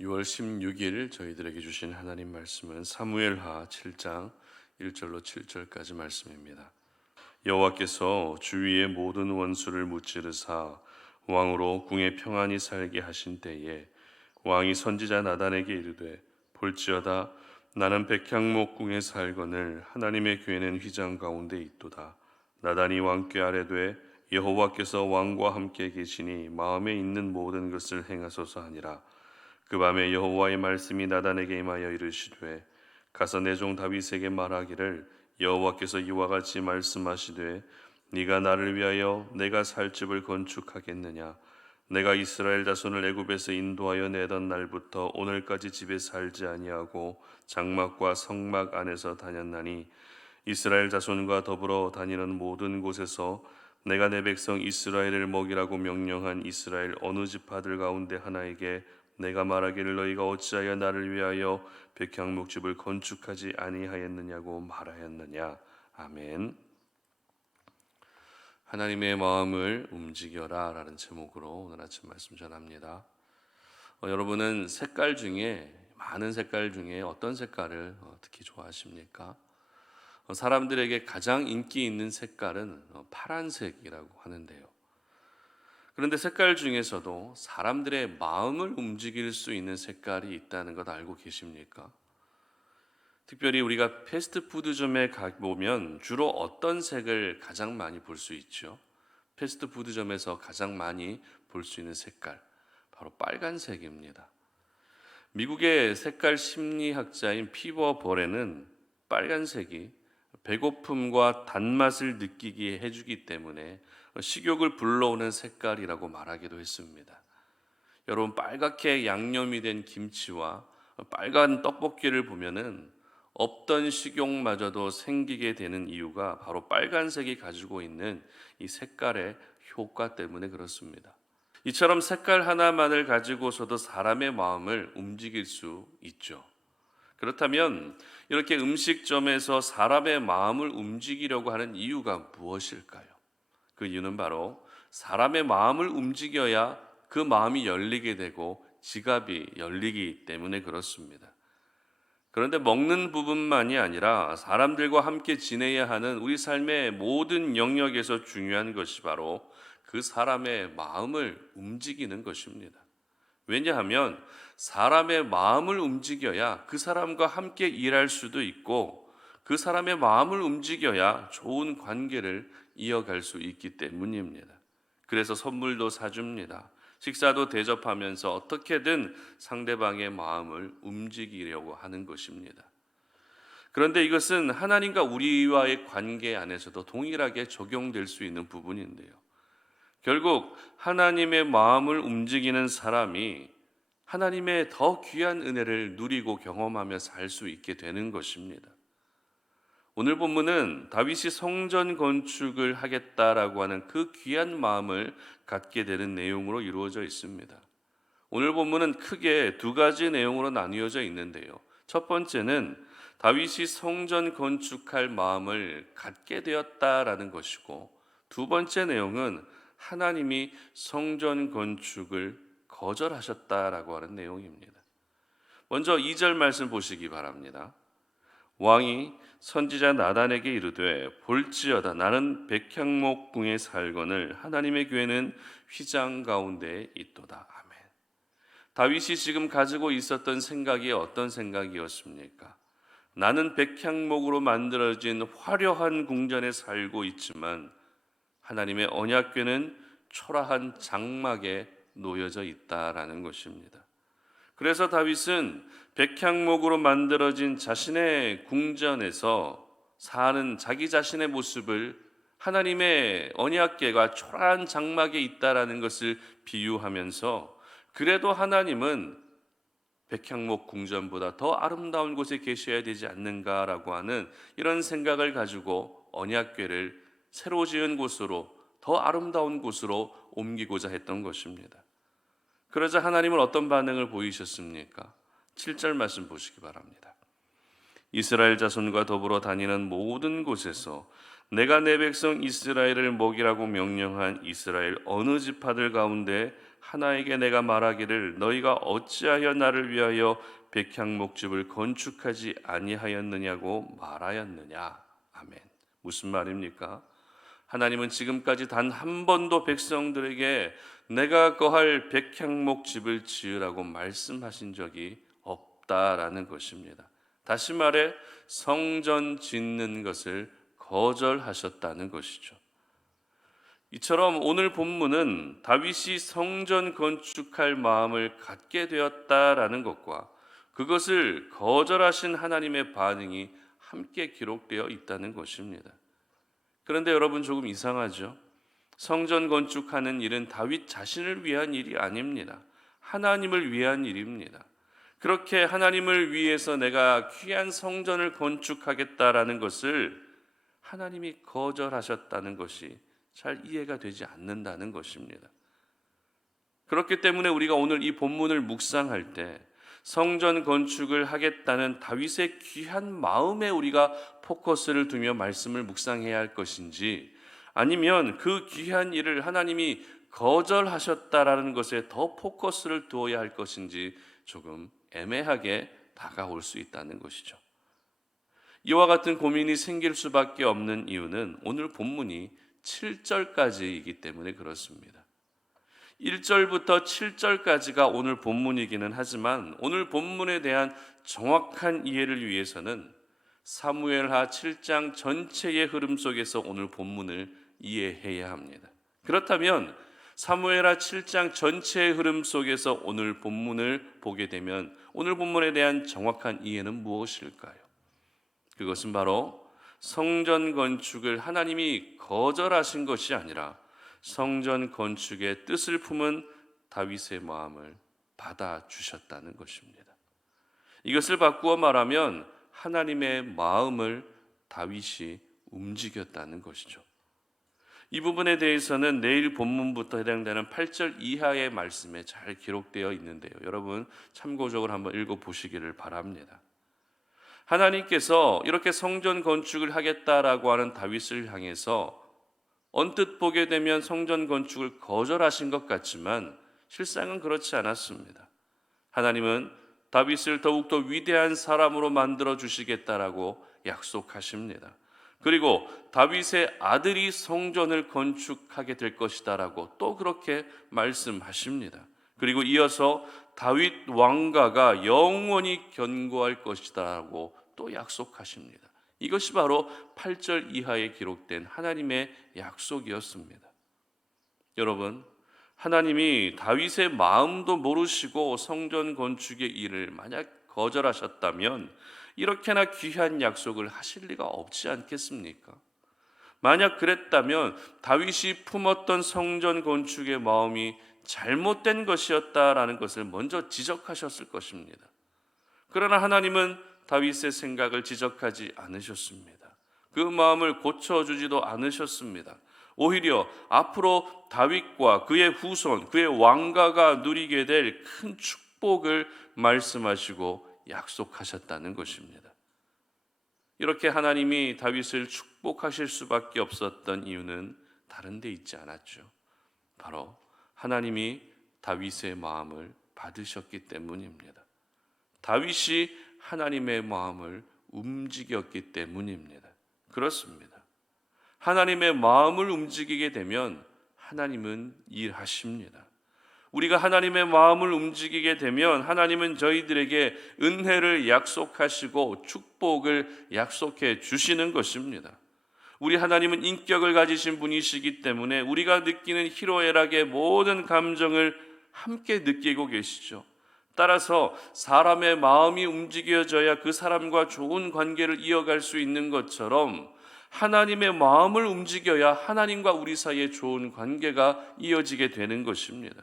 6월 16일 저희들에게 주신 하나님 말씀은 사무엘하 7장 1절로 7절까지 말씀입니다. 여호와께서 주위의 모든 원수를 무찌르사 왕으로 궁에 평안히 살게 하신 때에 왕이 선지자 나단에게 이르되 볼지어다 나는 백향목 궁에 살거늘 하나님의 교회는 휘장 가운데 있도다. 나단이 왕께 아뢰되 여호와께서 왕과 함께 계시니 마음에 있는 모든 것을 행하소서 하니라. 그 밤에 여호와의 말씀이 나단에게 임하여 이르시되 가서 내 종 다윗에게 말하기를 여호와께서 이와 같이 말씀하시되 네가 나를 위하여 내가 살 집을 건축하겠느냐. 내가 이스라엘 자손을 애굽에서 인도하여 내던 날부터 오늘까지 집에 살지 아니하고 장막과 성막 안에서 다녔나니 이스라엘 자손과 더불어 다니는 모든 곳에서 내가 내 백성 이스라엘을 먹이라고 명령한 이스라엘 어느 지파들 가운데 하나에게 내가 말하기를 너희가 어찌하여 나를 위하여 백향목집을 건축하지 아니하였느냐고 말하였느냐. 아멘. 하나님의 마음을 움직여라 라는 제목으로 오늘 아침 말씀 전합니다. 여러분은 색깔 중에 많은 색깔 중에 어떤 색깔을 특히 좋아하십니까? 사람들에게 가장 인기 있는 색깔은 파란색이라고 하는데요. 그런데 색깔 중에서도 사람들의 마음을 움직일 수 있는 색깔이 있다는 것 알고 계십니까? 특별히 우리가 패스트푸드점에 가보면 주로 어떤 색을 가장 많이 볼 수 있죠? 패스트푸드점에서 가장 많이 볼 수 있는 색깔, 바로 빨간색입니다. 미국의 색깔 심리학자인 피버 버렌은 빨간색이 배고픔과 단맛을 느끼게 해주기 때문에 식욕을 불러오는 색깔이라고 말하기도 했습니다. 여러분, 빨갛게 양념이 된 김치와 빨간 떡볶이를 보면은 없던 식욕마저도 생기게 되는 이유가 바로 빨간색이 가지고 있는 이 색깔의 효과 때문에 그렇습니다. 이처럼 색깔 하나만을 가지고서도 사람의 마음을 움직일 수 있죠. 그렇다면 이렇게 음식점에서 사람의 마음을 움직이려고 하는 이유가 무엇일까요? 그 이유는 바로 사람의 마음을 움직여야 그 마음이 열리게 되고 지갑이 열리기 때문에 그렇습니다. 그런데 먹는 부분만이 아니라 사람들과 함께 지내야 하는 우리 삶의 모든 영역에서 중요한 것이 바로 그 사람의 마음을 움직이는 것입니다. 왜냐하면 사람의 마음을 움직여야 그 사람과 함께 일할 수도 있고 그 사람의 마음을 움직여야 좋은 관계를 이어갈 수 있기 때문입니다. 그래서 선물도 사줍니다. 식사도 대접하면서 어떻게든 상대방의 마음을 움직이려고 하는 것입니다. 그런데 이것은 하나님과 우리와의 관계 안에서도 동일하게 적용될 수 있는 부분인데요. 결국 하나님의 마음을 움직이는 사람이 하나님의 더 귀한 은혜를 누리고 경험하며 살 수 있게 되는 것입니다. 오늘 본문은 다윗이 성전 건축을 하겠다라고 하는 그 귀한 마음을 갖게 되는 내용으로 이루어져 있습니다. 오늘 본문은 크게 두 가지 내용으로 나뉘어져 있는데요. 첫 번째는 다윗이 성전 건축할 마음을 갖게 되었다라는 것이고, 두 번째 내용은 하나님이 성전 건축을 거절하셨다라고 하는 내용입니다. 먼저 2절 말씀 보시기 바랍니다. 왕이 선지자 나단에게 이르되 볼지어다 나는 백향목 궁에 살거늘 하나님의 교회는 휘장 가운데 있도다. 아멘. 다윗이 지금 가지고 있었던 생각이 어떤 생각이었습니까? 나는 백향목으로 만들어진 화려한 궁전에 살고 있지만 하나님의 언약궤는 초라한 장막에 놓여져 있다라는 것입니다. 그래서 다윗은 백향목으로 만들어진 자신의 궁전에서 사는 자기 자신의 모습을 하나님의 언약궤가 초라한 장막에 있다라는 것을 비유하면서 그래도 하나님은 백향목 궁전보다 더 아름다운 곳에 계셔야 되지 않는가라고 하는 이런 생각을 가지고 언약궤를 새로 지은 곳으로 더 아름다운 곳으로 옮기고자 했던 것입니다. 그러자 하나님은 어떤 반응을 보이셨습니까? 7절 말씀 보시기 바랍니다. 이스라엘 자손과 더불어 다니는 모든 곳에서 내가 내 백성 이스라엘을 먹이라고 명령한 이스라엘 어느 지파들 가운데 하나에게 내가 말하기를 너희가 어찌하여 나를 위하여 백향목집을 건축하지 아니하였느냐고 말하였느냐. 아멘. 무슨 말입니까? 하나님은 지금까지 단 한 번도 백성들에게 내가 거할 백향목집을 지으라고 말씀하신 적이 없다라는 것입니다. 다시 말해 성전 짓는 것을 거절하셨다는 것이죠. 이처럼 오늘 본문은 다윗이 성전 건축할 마음을 갖게 되었다라는 것과 그것을 거절하신 하나님의 반응이 함께 기록되어 있다는 것입니다. 그런데 여러분, 조금 이상하죠? 성전 건축하는 일은 다윗 자신을 위한 일이 아닙니다. 하나님을 위한 일입니다. 그렇게 하나님을 위해서 내가 귀한 성전을 건축하겠다라는 것을 하나님이 거절하셨다는 것이 잘 이해가 되지 않는다는 것입니다. 그렇기 때문에 우리가 오늘 이 본문을 묵상할 때 성전 건축을 하겠다는 다윗의 귀한 마음에 우리가 포커스를 두며 말씀을 묵상해야 할 것인지, 아니면 그 귀한 일을 하나님이 거절하셨다라는 것에 더 포커스를 두어야 할 것인지 조금 애매하게 다가올 수 있다는 것이죠. 이와 같은 고민이 생길 수밖에 없는 이유는 오늘 본문이 7절까지이기 때문에 그렇습니다. 1절부터 7절까지가 오늘 본문이기는 하지만 오늘 본문에 대한 정확한 이해를 위해서는 사무엘하 7장 전체의 흐름 속에서 오늘 본문을 이해해야 합니다. 그렇다면 사무엘하 7장 전체의 흐름 속에서 오늘 본문을 보게 되면 오늘 본문에 대한 정확한 이해는 무엇일까요? 그것은 바로 성전 건축을 하나님이 거절하신 것이 아니라 성전 건축의 뜻을 품은 다윗의 마음을 받아주셨다는 것입니다. 이것을 바꾸어 말하면 하나님의 마음을 다윗이 움직였다는 것이죠. 이 부분에 대해서는 내일 본문부터 해당되는 8절 이하의 말씀에 잘 기록되어 있는데요. 여러분 참고적으로 한번 읽어보시기를 바랍니다. 하나님께서 이렇게 성전 건축을 하겠다라고 하는 다윗을 향해서 언뜻 보게 되면 성전 건축을 거절하신 것 같지만 실상은 그렇지 않았습니다. 하나님은 다윗을 더욱더 위대한 사람으로 만들어 주시겠다라고 약속하십니다. 그리고 다윗의 아들이 성전을 건축하게 될 것이다라고 또 그렇게 말씀하십니다. 그리고 이어서 다윗 왕가가 영원히 견고할 것이다라고 또 약속하십니다. 이것이 바로 8절 이하에 기록된 하나님의 약속이었습니다. 여러분, 하나님이 다윗의 마음도 모르시고 성전 건축의 일을 만약 거절하셨다면 이렇게나 귀한 약속을 하실 리가 없지 않겠습니까? 만약 그랬다면 다윗이 품었던 성전 건축의 마음이 잘못된 것이었다라는 것을 먼저 지적하셨을 것입니다. 그러나 하나님은 다윗의 생각을 지적하지 않으셨습니다. 그 마음을 고쳐주지도 않으셨습니다. 오히려 앞으로 다윗과 그의 후손, 그의 왕가가 누리게 될 큰 축복을 말씀하시고 약속하셨다는 것입니다. 이렇게 하나님이 다윗을 축복하실 수밖에 없었던 이유는 다른 데 있지 않았죠. 바로 하나님이 다윗의 마음을 받으셨기 때문입니다. 다윗이 하나님의 마음을 움직였기 때문입니다. 그렇습니다. 하나님의 마음을 움직이게 되면 하나님은 일하십니다. 우리가 하나님의 마음을 움직이게 되면 하나님은 저희들에게 은혜를 약속하시고 축복을 약속해 주시는 것입니다. 우리 하나님은 인격을 가지신 분이시기 때문에 우리가 느끼는 희로애락의 모든 감정을 함께 느끼고 계시죠. 따라서 사람의 마음이 움직여져야 그 사람과 좋은 관계를 이어갈 수 있는 것처럼 하나님의 마음을 움직여야 하나님과 우리 사이에 좋은 관계가 이어지게 되는 것입니다.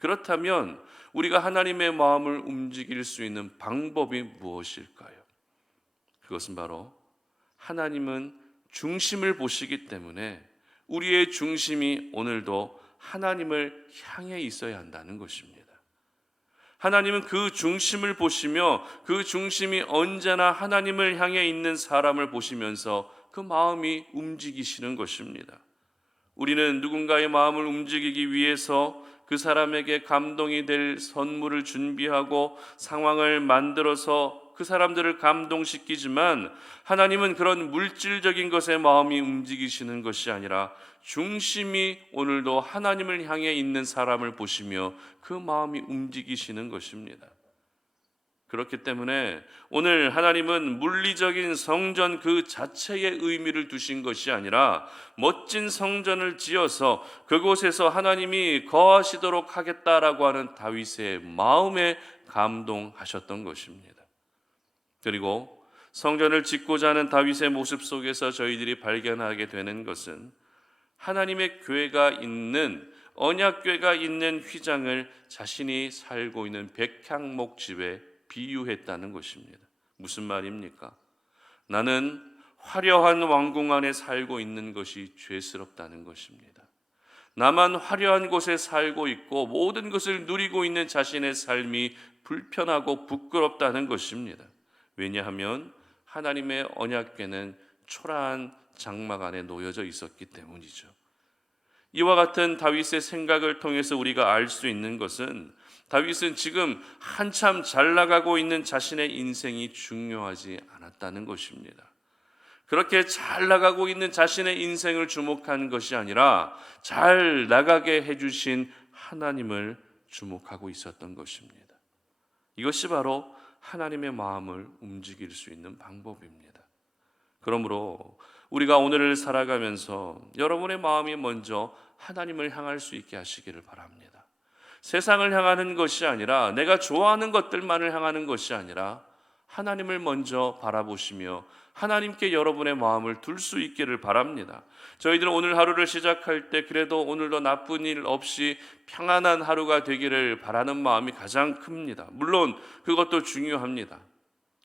그렇다면 우리가 하나님의 마음을 움직일 수 있는 방법이 무엇일까요? 그것은 바로 하나님은 중심을 보시기 때문에 우리의 중심이 오늘도 하나님을 향해 있어야 한다는 것입니다. 하나님은 그 중심을 보시며 그 중심이 언제나 하나님을 향해 있는 사람을 보시면서 그 마음이 움직이시는 것입니다. 우리는 누군가의 마음을 움직이기 위해서 그 사람에게 감동이 될 선물을 준비하고 상황을 만들어서 그 사람들을 감동시키지만, 하나님은 그런 물질적인 것에 마음이 움직이시는 것이 아니라 중심이 오늘도 하나님을 향해 있는 사람을 보시며 그 마음이 움직이시는 것입니다. 그렇기 때문에 오늘 하나님은 물리적인 성전 그 자체의 의미를 두신 것이 아니라 멋진 성전을 지어서 그곳에서 하나님이 거하시도록 하겠다라고 하는 다윗의 마음에 감동하셨던 것입니다. 그리고 성전을 짓고자 하는 다윗의 모습 속에서 저희들이 발견하게 되는 것은 하나님의 교회가 있는, 언약궤가 있는 휘장을 자신이 살고 있는 백향목집에 비유했다는 것입니다. 무슨 말입니까? 나는 화려한 왕궁 안에 살고 있는 것이 죄스럽다는 것입니다. 나만 화려한 곳에 살고 있고 모든 것을 누리고 있는 자신의 삶이 불편하고 부끄럽다는 것입니다. 왜냐하면 하나님의 언약궤는 초라한 장막 안에 놓여져 있었기 때문이죠. 이와 같은 다윗의 생각을 통해서 우리가 알 수 있는 것은, 다윗은 지금 한참 잘 나가고 있는 자신의 인생이 중요하지 않았다는 것입니다. 그렇게 잘 나가고 있는 자신의 인생을 주목한 것이 아니라 잘 나가게 해주신 하나님을 주목하고 있었던 것입니다. 이것이 바로 하나님의 마음을 움직일 수 있는 방법입니다. 그러므로 우리가 오늘을 살아가면서 여러분의 마음이 먼저 하나님을 향할 수 있게 하시기를 바랍니다. 세상을 향하는 것이 아니라, 내가 좋아하는 것들만을 향하는 것이 아니라 하나님을 먼저 바라보시며 하나님께 여러분의 마음을 둘 수 있기를 바랍니다. 저희들은 오늘 하루를 시작할 때 그래도 오늘도 나쁜 일 없이 평안한 하루가 되기를 바라는 마음이 가장 큽니다. 물론 그것도 중요합니다.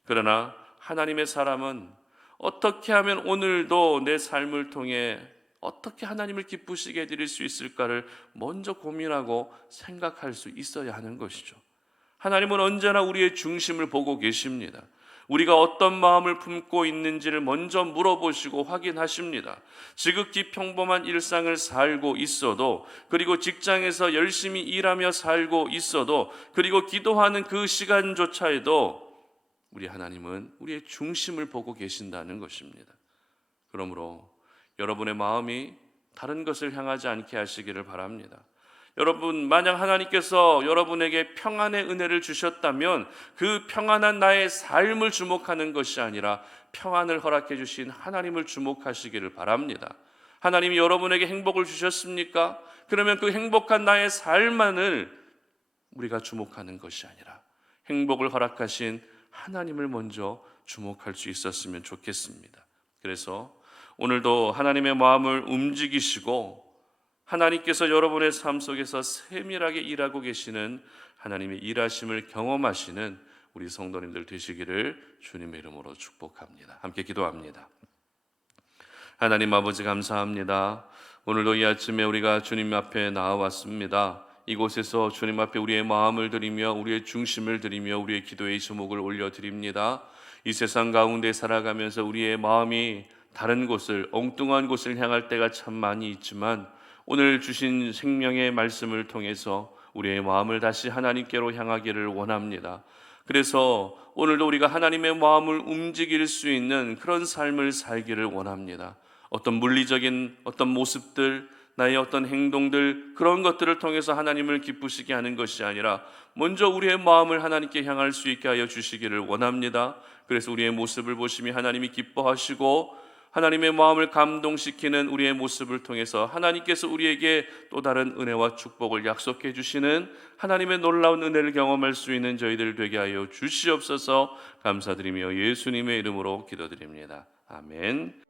그러나 하나님의 사람은 어떻게 하면 오늘도 내 삶을 통해 어떻게 하나님을 기쁘시게 해드릴 수 있을까를 먼저 고민하고 생각할 수 있어야 하는 것이죠. 하나님은 언제나 우리의 중심을 보고 계십니다. 우리가 어떤 마음을 품고 있는지를 먼저 물어보시고 확인하십니다. 지극히 평범한 일상을 살고 있어도, 그리고 직장에서 열심히 일하며 살고 있어도, 그리고 기도하는 그 시간조차에도 우리 하나님은 우리의 중심을 보고 계신다는 것입니다. 그러므로 여러분의 마음이 다른 것을 향하지 않게 하시기를 바랍니다. 여러분, 만약 하나님께서 여러분에게 평안의 은혜를 주셨다면 그 평안한 나의 삶을 주목하는 것이 아니라 평안을 허락해 주신 하나님을 주목하시기를 바랍니다. 하나님이 여러분에게 행복을 주셨습니까? 그러면 그 행복한 나의 삶만을 우리가 주목하는 것이 아니라 행복을 허락하신 하나님을 먼저 주목할 수 있었으면 좋겠습니다. 그래서 오늘도 하나님의 마음을 움직이시고 하나님께서 여러분의 삶 속에서 세밀하게 일하고 계시는 하나님의 일하심을 경험하시는 우리 성도님들 되시기를 주님의 이름으로 축복합니다. 함께 기도합니다. 하나님 아버지, 감사합니다. 오늘도 이 아침에 우리가 주님 앞에 나와왔습니다. 이곳에서 주님 앞에 우리의 마음을 드리며 우리의 중심을 드리며 우리의 기도의 제목을 올려드립니다. 이 세상 가운데 살아가면서 우리의 마음이 다른 곳을, 엉뚱한 곳을 향할 때가 참 많이 있지만 오늘 주신 생명의 말씀을 통해서 우리의 마음을 다시 하나님께로 향하기를 원합니다. 그래서 오늘도 우리가 하나님의 마음을 움직일 수 있는 그런 삶을 살기를 원합니다. 어떤 물리적인 어떤 모습들, 나의 어떤 행동들, 그런 것들을 통해서 하나님을 기쁘시게 하는 것이 아니라 먼저 우리의 마음을 하나님께 향할 수 있게 하여 주시기를 원합니다. 그래서 우리의 모습을 보시며 하나님이 기뻐하시고 하나님의 마음을 감동시키는 우리의 모습을 통해서 하나님께서 우리에게 또 다른 은혜와 축복을 약속해 주시는 하나님의 놀라운 은혜를 경험할 수 있는 저희들 되게 하여 주시옵소서. 감사드리며 예수님의 이름으로 기도드립니다. 아멘.